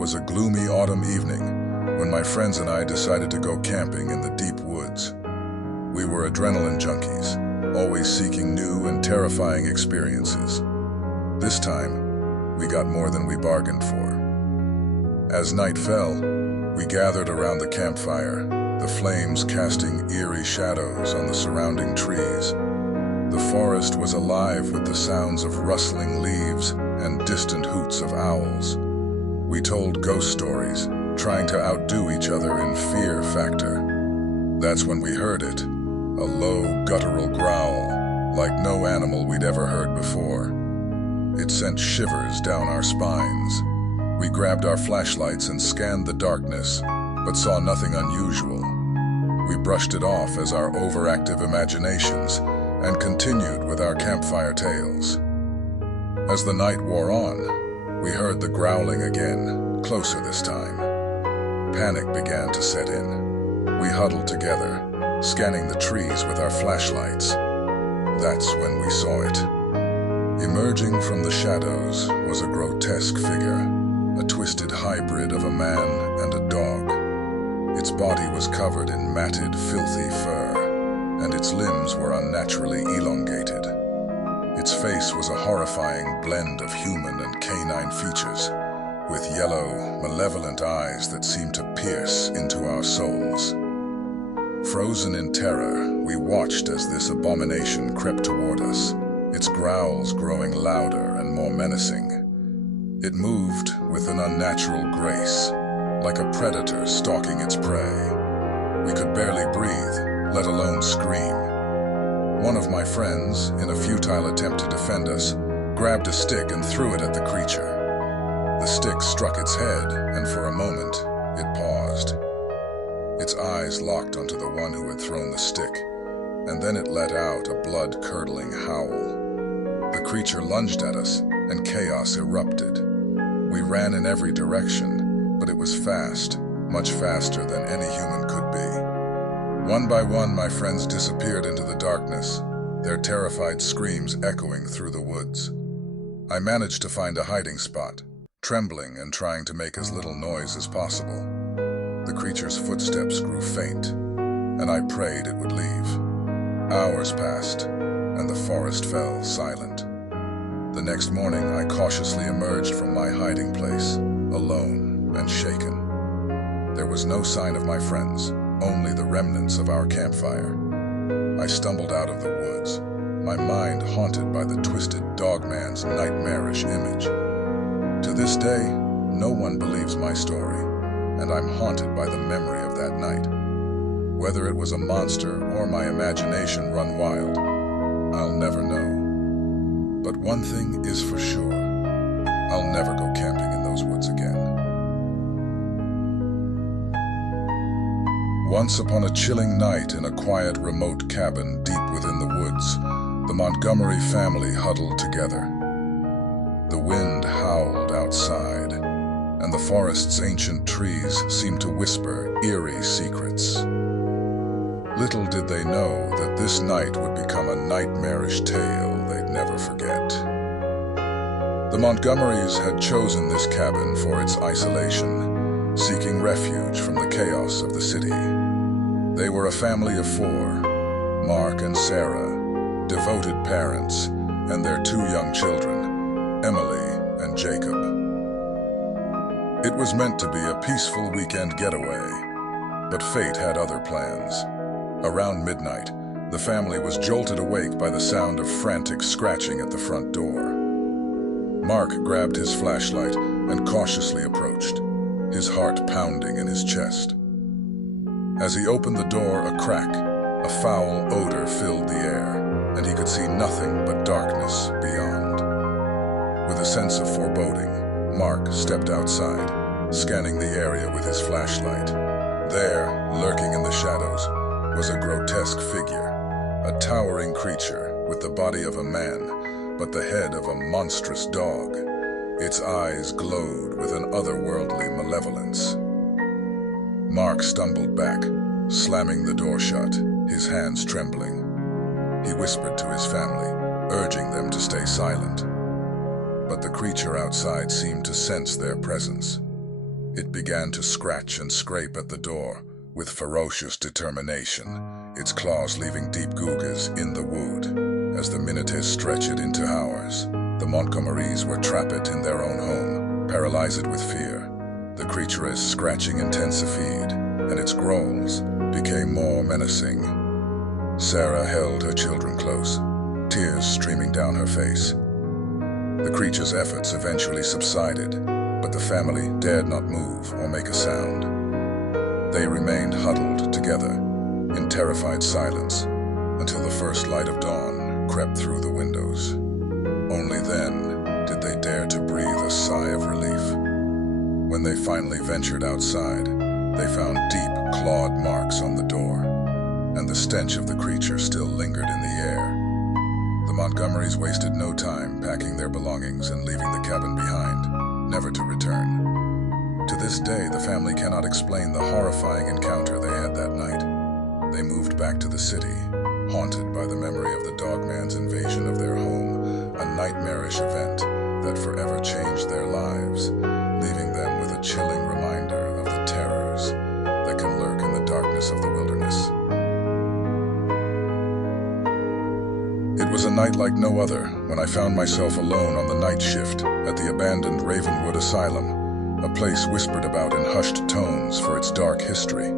was a gloomy autumn evening when my friends and I decided to go camping in the deep woods. We were adrenaline junkies, always seeking new and terrifying experiences. This time, we got more than we bargained for. As night fell, we gathered around the campfire, the flames casting eerie shadows on the surrounding trees. The forest was alive with the sounds of rustling leaves and distant hoots of owls. We told ghost stories, trying to outdo each other in fear factor. That's when we heard it, a low, guttural growl, like no animal we'd ever heard before. It sent shivers down our spines. We grabbed our flashlights and scanned the darkness, but saw nothing unusual. We brushed it off as our overactive imaginations and continued with our campfire tales. As the night wore on, we heard the growling again, closer this time. Panic began to set in. We huddled together, scanning the trees with our flashlights. That's when we saw it. Emerging from the shadows was a grotesque figure, a twisted hybrid of a man and a dog. Its body was covered in matted, filthy fur, and its limbs were unnaturally elongated. Its face was a horrifying blend of human and canine features, with yellow, malevolent eyes that seemed to pierce into our souls. Frozen in terror, we watched as this abomination crept toward us, its growls growing louder and more menacing. It moved with an unnatural grace, like a predator stalking its prey. We could barely breathe, let alone scream. One of my friends, in a futile attempt to defend us, grabbed a stick and threw it at the creature. The stick struck its head, and for a moment, it paused. Its eyes locked onto the one who had thrown the stick, and then it let out a blood-curdling howl. The creature lunged at us, and chaos erupted. We ran in every direction, but it was fast, much faster than any human could be. One by one, my friends disappeared into the darkness, their terrified screams echoing through the woods. I managed to find a hiding spot, trembling and trying to make as little noise as possible. The creature's footsteps grew faint, and I prayed it would leave. Hours passed, and the forest fell silent. The next morning, I cautiously emerged from my hiding place, alone and shaken. There was no sign of my friends, only the remnants of our campfire. I stumbled out of the woods, my mind haunted by the twisted Dogman's nightmarish image. To this day, no one believes my story, and I'm haunted by the memory of that night. Whether it was a monster or my imagination run wild, I'll never know. But one thing is for sure, I'll never go camping in those woods again. Once upon a chilling night in a quiet, remote cabin deep within the woods, the Montgomery family huddled together. The wind howled outside, and the forest's ancient trees seemed to whisper eerie secrets. Little did they know that this night would become a nightmarish tale they'd never forget. The Montgomerys had chosen this cabin for its isolation, seeking refuge from the chaos of the city. They were a family of four, Mark and Sarah, devoted parents, and their two young children, Emily and Jacob. It was meant to be a peaceful weekend getaway, but fate had other plans. Around midnight, the family was jolted awake by the sound of frantic scratching at the front door. Mark grabbed his flashlight and cautiously approached, his heart pounding in his chest. As he opened the door a crack, a foul odor filled the air, and he could see nothing but darkness beyond. With a sense of foreboding, Mark stepped outside, scanning the area with his flashlight. There, lurking in the shadows, was a grotesque figure, a towering creature with the body of a man, but the head of a monstrous dog. Its eyes glowed with an otherworldly malevolence. Mark stumbled back, slamming the door shut, his hands trembling. He whispered to his family, urging them to stay silent. But the creature outside seemed to sense their presence. It began to scratch and scrape at the door with ferocious determination, its claws leaving deep gouges in the wood. As the minutes stretched into hours, the Montgomerys were trapped in their own home, paralyzed with fear. The creature's scratching intensified, and its growls became more menacing. Sarah held her children close, tears streaming down her face. The creature's efforts eventually subsided, but the family dared not move or make a sound. They remained huddled together in terrified silence until the first light of dawn crept through the windows. Only then did they dare to breathe a sigh of relief. When they finally ventured outside, they found deep, clawed marks on the door, and the stench of the creature still lingered in the air. The Montgomerys wasted no time packing their belongings and leaving the cabin behind, never to return. To this day, the family cannot explain the horrifying encounter they had that night. They moved back to the city, haunted by the memory of the Dogman's invasion of their home, a nightmarish event that forever changed their lives, leaving them with a chilling reminder of the terrors that can lurk in the darkness of the wilderness. It was a night like no other when I found myself alone on the night shift at the abandoned Ravenwood Asylum, a place whispered about in hushed tones for its dark history.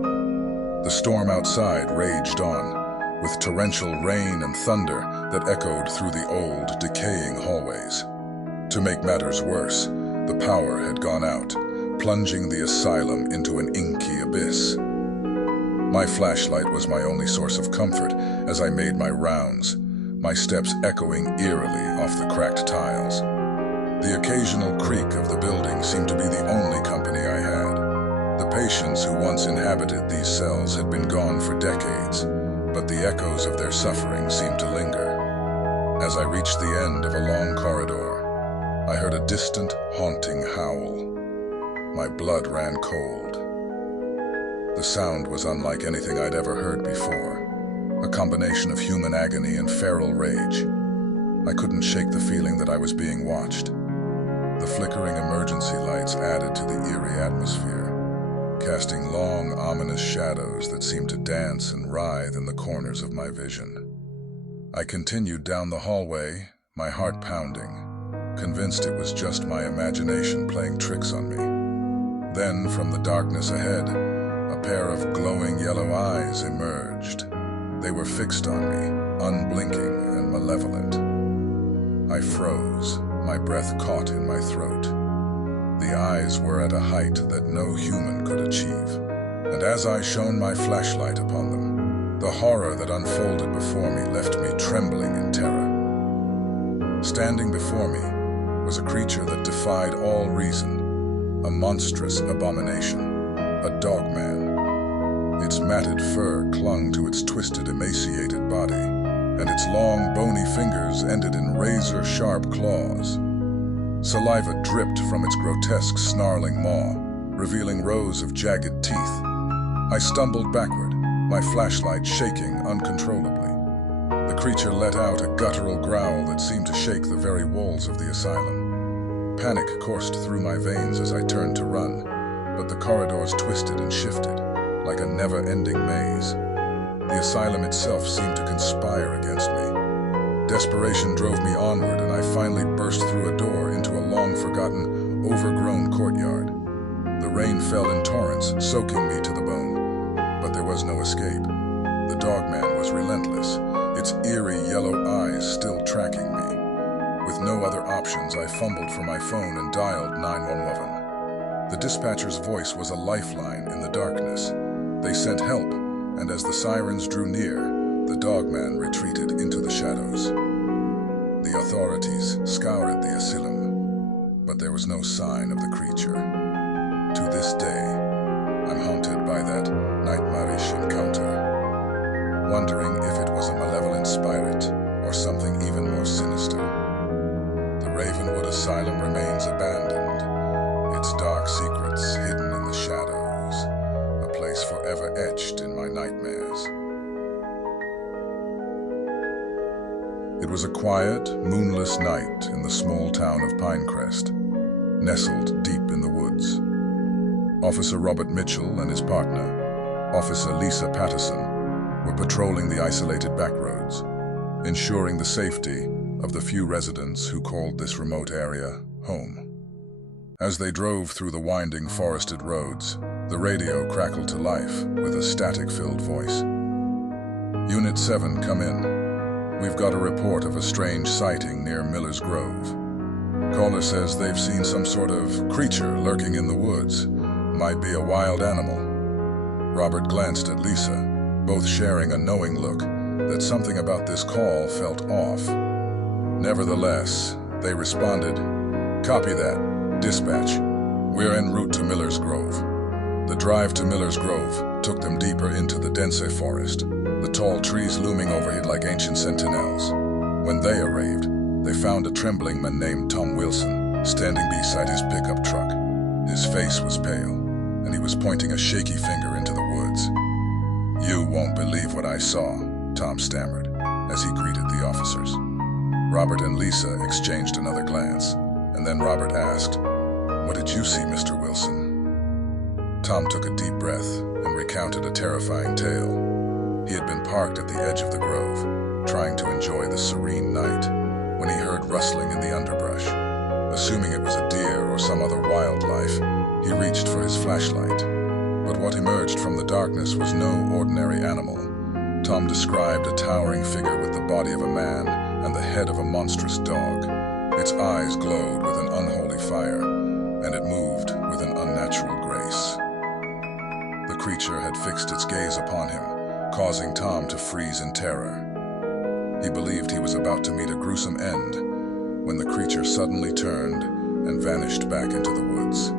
The storm outside raged on, with torrential rain and thunder that echoed through the old, decaying hallways. To make matters worse, the power had gone out, plunging the asylum into an inky abyss. My flashlight was my only source of comfort as I made my rounds, my steps echoing eerily off the cracked tiles. The occasional creak of the building seemed to be the only company I had. The patients who once inhabited these cells had been gone for decades, but the echoes of their suffering seemed to linger. As I reached the end of a long corridor, I heard a distant, haunting howl. My blood ran cold. The sound was unlike anything I'd ever heard before, a combination of human agony and feral rage. I couldn't shake the feeling that I was being watched. The flickering emergency lights added to the eerie atmosphere, casting long, ominous shadows that seemed to dance and writhe in the corners of my vision. I continued down the hallway, my heart pounding, convinced it was just my imagination playing tricks on me. Then, from the darkness ahead, a pair of glowing yellow eyes emerged. They were fixed on me, unblinking and malevolent. I froze, my breath caught in my throat. The eyes were at a height that no human could achieve, and as I shone my flashlight upon them, the horror that unfolded before me left me trembling in terror. Standing before me was a creature that defied all reason, a monstrous abomination, a dogman. Its matted fur clung to its twisted, emaciated body, and its long, bony fingers ended in razor-sharp claws. Saliva dripped from its grotesque, snarling maw, revealing rows of jagged teeth. I stumbled backward, my flashlight shaking uncontrollably. The creature let out a guttural growl that seemed to shake the very walls of the asylum. Panic coursed through my veins as I turned to run, but the corridors twisted and shifted, like a never-ending maze. The asylum itself seemed to conspire against me. Desperation drove me onward, and I finally burst through a door into a long-forgotten, overgrown courtyard. The rain fell in torrents, soaking me to the bone, but there was no escape. The dogman was relentless, its eerie yellow eyes still tracking me. With no other options, I fumbled for my phone and dialed 911. The dispatcher's voice was a lifeline in the darkness. They sent help, and as the sirens drew near, the dogman retreated into the shadows. The authorities scoured the asylum, but there was no sign of the creature. To this day, I'm haunted by that nightmarish encounter, wondering if it was a malevolent spirit or something even more sinister. The Ravenwood Asylum remains abandoned, its dark secrets hidden in the shadows, a place forever etched in my nightmares. It was a quiet, moonless night in the small town of Pinecrest, nestled deep in the woods. Officer Robert Mitchell and his partner, Officer Lisa Patterson, were patrolling the isolated back roads, ensuring the safety of the few residents who called this remote area home. As they drove through the winding forested roads, the radio crackled to life with a static-filled voice. Unit 7, come in. We've got a report of a strange sighting near Miller's Grove. Caller says they've seen some sort of creature lurking in the woods. Might be a wild animal. Robert glanced at Lisa, both sharing a knowing look that something about this call felt off. Nevertheless, they responded, "Copy that. Dispatch. We're en route to Miller's Grove." The drive to Miller's Grove took them deeper into the dense forest, the tall trees looming overhead like ancient sentinels. When they arrived, they found a trembling man named Tom Wilson standing beside his pickup truck. His face was pale, and he was pointing a shaky finger into the woods. "You won't believe what I saw," Tom stammered as he greeted the officers. Robert and Lisa exchanged another glance, and then Robert asked, "What did you see, Mr. Wilson?" Tom took a deep breath and recounted a terrifying tale. He had been parked at the edge of the grove, trying to enjoy the serene night, when he heard rustling in the underbrush. Assuming it was a deer or some other wildlife, he reached for his flashlight. But what emerged from the darkness was no ordinary animal. Tom described a towering figure with the body of a man and the head of a monstrous dog. Its eyes glowed with an unholy fire, and it moved with an unnatural grace. The creature had fixed its gaze upon him, causing Tom to freeze in terror. He believed he was about to meet a gruesome end when the creature suddenly turned and vanished back into the woods.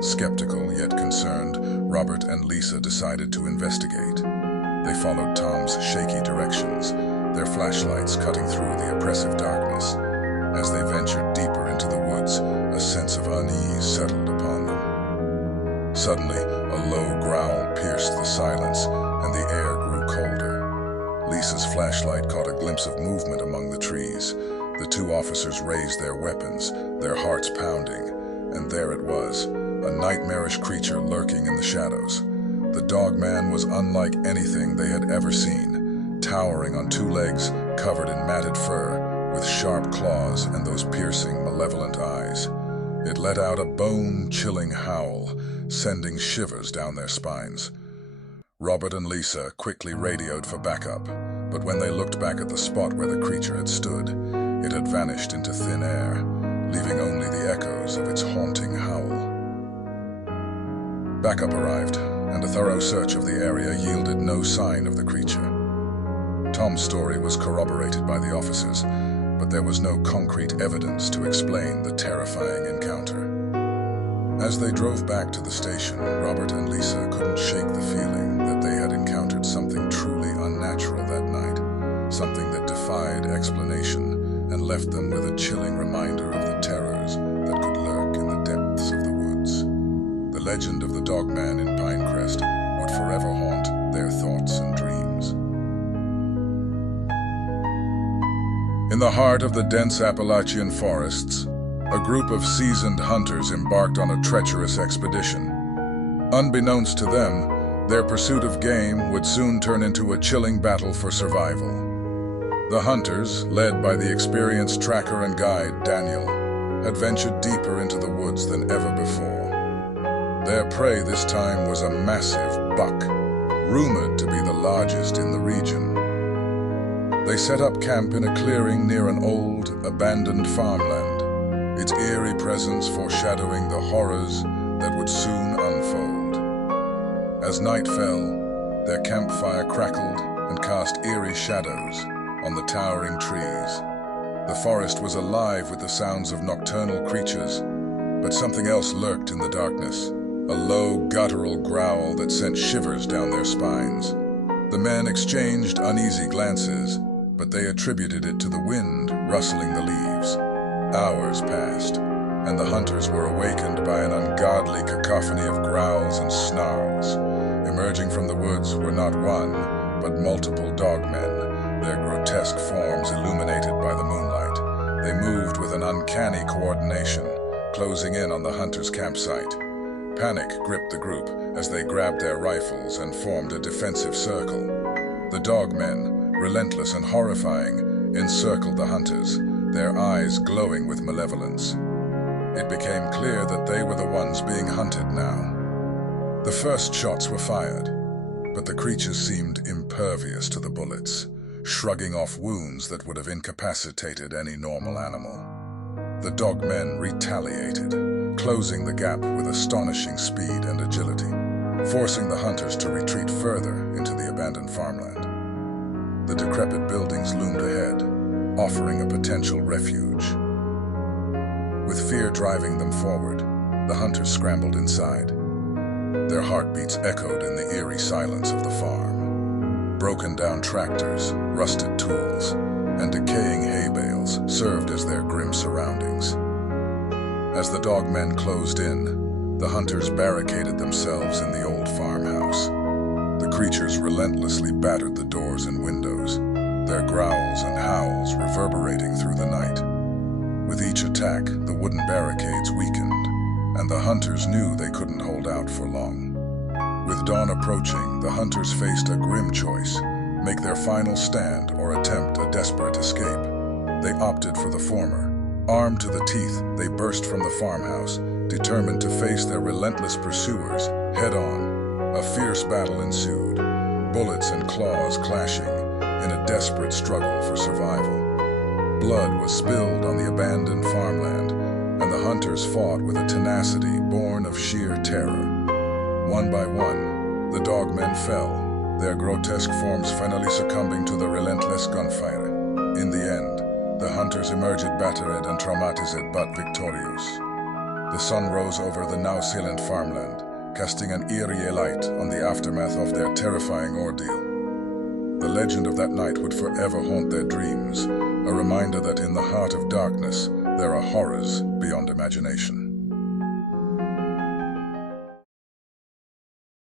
Skeptical yet concerned, Robert and Lisa decided to investigate. They followed Tom's shaky directions, their flashlights cutting through the oppressive darkness. As they ventured deeper into the woods, a sense of unease settled upon them. Suddenly, a low growl pierced the silence, and the air grew colder. Lisa's flashlight caught a glimpse of movement among the trees. The two officers raised their weapons, their hearts pounding, and there it was, a nightmarish creature lurking in the shadows. The Dogman was unlike anything they had ever seen, towering on two legs, covered in matted fur, with sharp claws and those piercing, malevolent eyes. It let out a bone-chilling howl, sending shivers down their spines. Robert and Lisa quickly radioed for backup, but when they looked back at the spot where the creature had stood, it had vanished into thin air, leaving only the echoes of its haunting howl. Backup arrived, and a thorough search of the area yielded no sign of the creature. Tom's story was corroborated by the officers, but there was no concrete evidence to explain the terrifying encounter. As they drove back to the station, Robert and Lisa couldn't shake the feeling that they had encountered something truly unnatural that night, something that defied explanation and left them with a chilling reminder of the terrors that could lurk in the depths of the woods. The legend of the Dogman in Pinecrest would forever haunt their thoughts and dreams. In the heart of the dense Appalachian forests, a group of seasoned hunters embarked on a treacherous expedition. Unbeknownst to them, their pursuit of game would soon turn into a chilling battle for survival. The hunters, led by the experienced tracker and guide, Daniel, had ventured deeper into the woods than ever before. Their prey this time was a massive buck, rumored to be the largest in the region. They set up camp in a clearing near an old, abandoned farmland, its eerie presence foreshadowing the horrors that would soon unfold. As night fell, their campfire crackled and cast eerie shadows on the towering trees. The forest was alive with the sounds of nocturnal creatures, but something else lurked in the darkness, a low, guttural growl that sent shivers down their spines. The men exchanged uneasy glances, but they attributed it to the wind rustling the leaves. Hours passed, and the hunters were awakened by an ungodly cacophony of growls and snarls. Emerging from the woods were not one, but multiple dogmen, their grotesque forms illuminated by the moonlight. They moved with an uncanny coordination, closing in on the hunters' campsite. Panic gripped the group as they grabbed their rifles and formed a defensive circle. The dogmen, relentless and horrifying, encircled the hunters, their eyes glowing with malevolence. It became clear that they were the ones being hunted now. The first shots were fired, but the creatures seemed impervious to the bullets, shrugging off wounds that would have incapacitated any normal animal. The dogmen retaliated, closing the gap with astonishing speed and agility, forcing the hunters to retreat further into the abandoned farmland. The decrepit buildings loomed ahead, offering a potential refuge. With fear driving them forward, the hunters scrambled inside. Their heartbeats echoed in the eerie silence of the farm. Broken down tractors, rusted tools, and decaying hay bales served as their grim surroundings. As the dogmen closed in, the hunters barricaded themselves in the old farmhouse. The creatures relentlessly battered the doors and windows, their growls and howls reverberating through the night. With each attack, the wooden barricades weakened, and the hunters knew they couldn't hold out for long. With dawn approaching, the hunters faced a grim choice: make their final stand or attempt a desperate escape. They opted for the former. Armed to the teeth, they burst from the farmhouse, determined to face their relentless pursuers head-on. A fierce battle ensued, bullets and claws clashing in a desperate struggle for survival. Blood was spilled on the abandoned farmland, and the hunters fought with a tenacity born of sheer terror. One by one, the dogmen fell, their grotesque forms finally succumbing to the relentless gunfire. In the end, the hunters emerged battered and traumatized but victorious. The sun rose over the now silent farmland, casting an eerie light on the aftermath of their terrifying ordeal. The legend of that night would forever haunt their dreams, a reminder that in the heart of darkness, there are horrors beyond imagination.